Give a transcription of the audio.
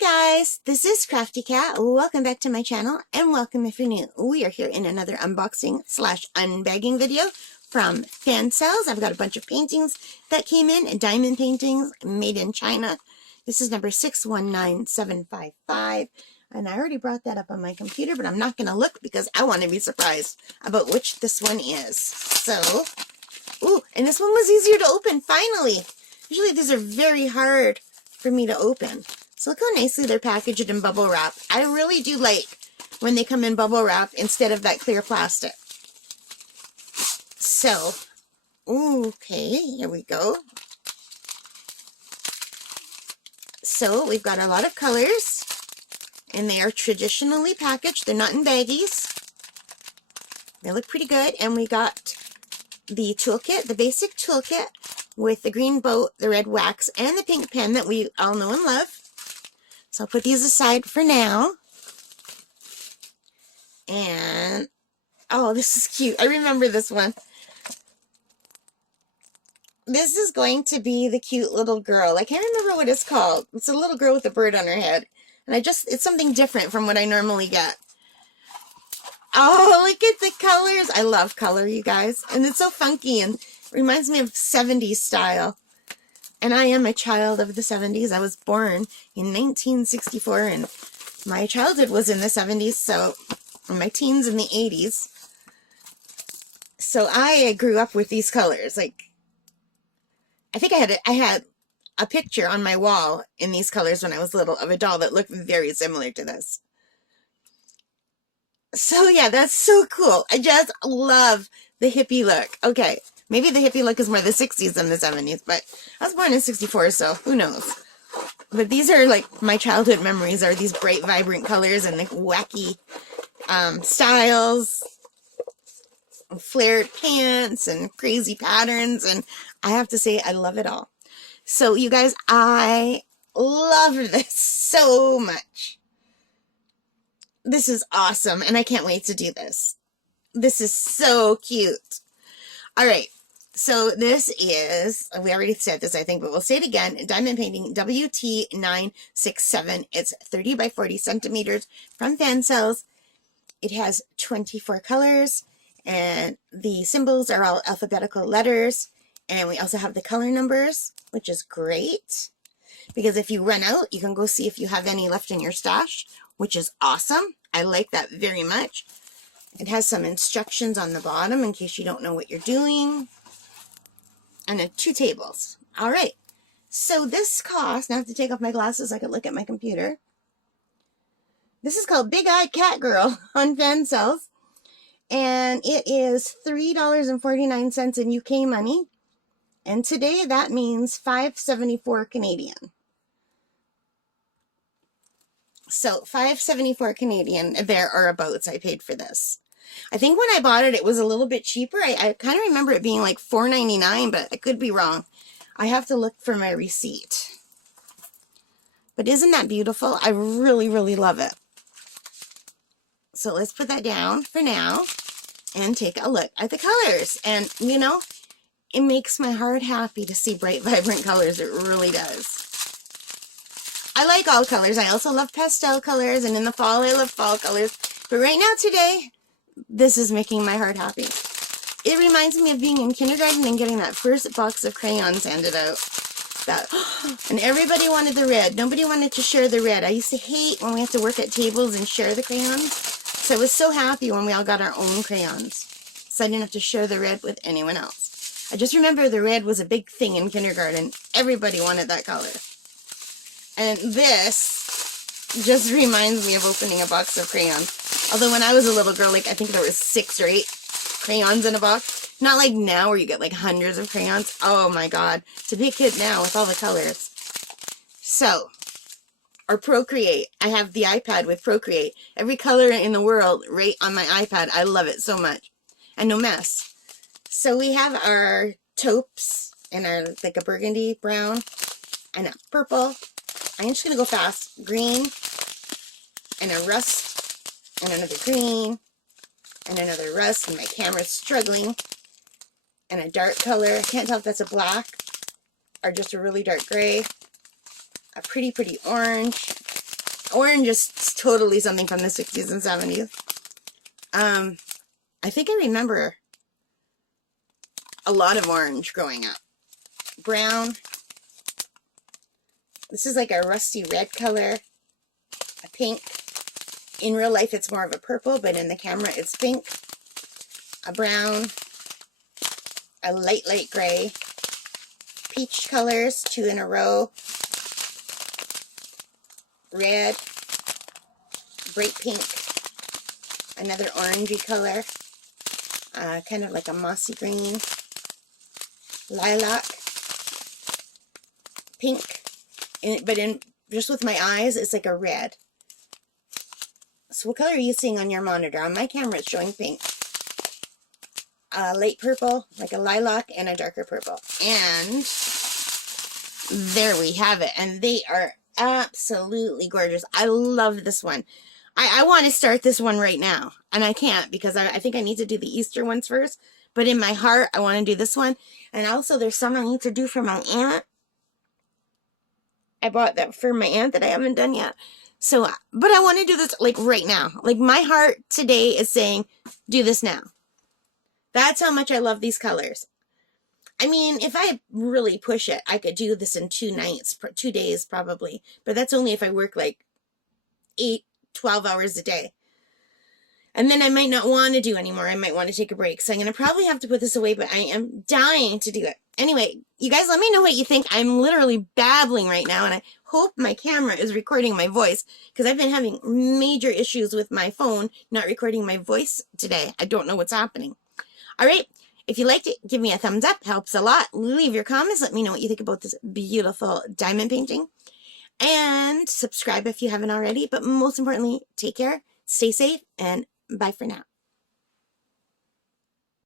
Hi guys, this is Crafty Cat. Welcome back to my channel and welcome if you're new. We are here in another unboxing slash unbagging video from Fansells. I've got a bunch of paintings that came in, diamond paintings made in China. This is number 619755 and I already brought that up on my computer, but I'm not going to look because I want to be surprised about which this one is. So, and this one was easier to open finally. Usually these are very hard for me to open. So look how nicely they're packaged in bubble wrap. I really do like when they come in bubble wrap instead of that clear plastic. So, okay, here we go. So we've got a lot of colors, and they are traditionally packaged. They're not in baggies. They look pretty good, and we got the toolkit, the basic toolkit, with the green boat, the red wax, and the pink pen that we all know and love. So I'll put these aside for now. And, oh, this is cute. I remember this one. This is going to be the cute little girl. I can't remember what it's called. It's a little girl with a bird on her head. And it's something different from what I normally get. Oh, look at the colors. I love color, you guys. And it's so funky and reminds me of 70s style. And I am a child of the 70s. I was born in 1964, and my childhood was in the 70s, so my teens in the 80s. So I grew up with these colors. Like, I think I had a picture on my wall in these colors when I was little of a doll that looked very similar to this. So yeah, that's so cool. I just love the hippie look. Okay. Maybe the hippie look is more the 60s than the 70s, but I was born in 64, so who knows. But these are like my childhood memories, are these bright, vibrant colors and the wacky styles, and flared pants and crazy patterns, and I have to say I love it all. So you guys, I love this so much. This is awesome, and I can't wait to do this. This is so cute. All right. So this is, we already said this, I think, but we'll say it again, diamond painting WT967. It's 30 by 40 centimeters from Fansells. It has 24 colors, and the symbols are all alphabetical letters, and we also have the color numbers, which is great, because if you run out, you can go see if you have any left in your stash, which is awesome. I like that very much. It has some instructions on the bottom in case you don't know what you're doing. And 2 tables. All right. So this cost, now I have to take off my glasses so I can look at my computer. This is called Big Eye Cat Girl on Fansells. And it is $3.49 in UK money. And today that means $5.74 Canadian. So $5.74 Canadian, there or abouts, I paid for this. I think when I bought it, it was a little bit cheaper. I kind of remember it being like $4.99, but I could be wrong. I have to look for my receipt. But isn't that beautiful? I really, really love it. So let's put that down for now and take a look at the colors. And, you know, it makes my heart happy to see bright, vibrant colors. It really does. I like all colors. I also love pastel colors, and in the fall, I love fall colors. But right now, today, this is making my heart happy. It reminds me of being in kindergarten and getting that first box of crayons handed out. And everybody wanted the red. Nobody wanted to share the red. I used to hate when we had to work at tables and share the crayons. So I was so happy when we all got our own crayons, so I didn't have to share the red with anyone else. I just remember the red was a big thing in kindergarten. Everybody wanted that color. And this just reminds me of opening a box of crayons. Although when I was a little girl, like I think there was 6 or 8 crayons in a box. Not like now where you get like hundreds of crayons. Oh my God. To be a kid now with all the colors. So, or Procreate. I have the iPad with Procreate. Every color in the world right on my iPad. I love it so much. And no mess. So we have our taupes and our like a burgundy brown and a purple. I'm just going to go fast. Green and a rust. And another green, and another rust, and my camera's struggling, and a dark color. I can't tell if that's a black or just a really dark gray. A pretty orange, Orange is totally something from the 60s and 70s. I think I remember a lot of orange growing up. Brown. This is like a rusty red color. A pink. In real life, it's more of a purple, but in the camera, it's pink. A brown. A light gray. Peach colors, 2 in a row. Red. Bright pink. Another orangey color. Kind of like a mossy green. Lilac. Pink. But just with my eyes, it's like a red. So what color are you seeing on your monitor? On my camera, it's showing pink. Light purple, like a lilac, and a darker purple. And there we have it. And they are absolutely gorgeous. I love this one. I want to start this one right now. And I can't because I think I need to do the Easter ones first. But in my heart, I want to do this one. And also, there's some I need to do for my aunt. I bought that for my aunt that I haven't done yet. So, but I want to do this like right now. Like my heart today is saying, do this now. That's how much I love these colors. I mean, if I really push it, I could do this in 2 nights, 2 days probably. But that's only if I work like 12 hours a day. And then I might not want to do anymore. I might want to take a break. So I'm going to probably have to put this away, but I am dying to do it. Anyway, you guys let me know what you think. I'm literally babbling right now, and I hope my camera is recording my voice because I've been having major issues with my phone not recording my voice today. I don't know what's happening. All right. If you liked it, give me a thumbs up. Helps a lot. Leave your comments. Let me know what you think about this beautiful diamond painting. And subscribe if you haven't already. But most importantly, take care, stay safe, and bye for now.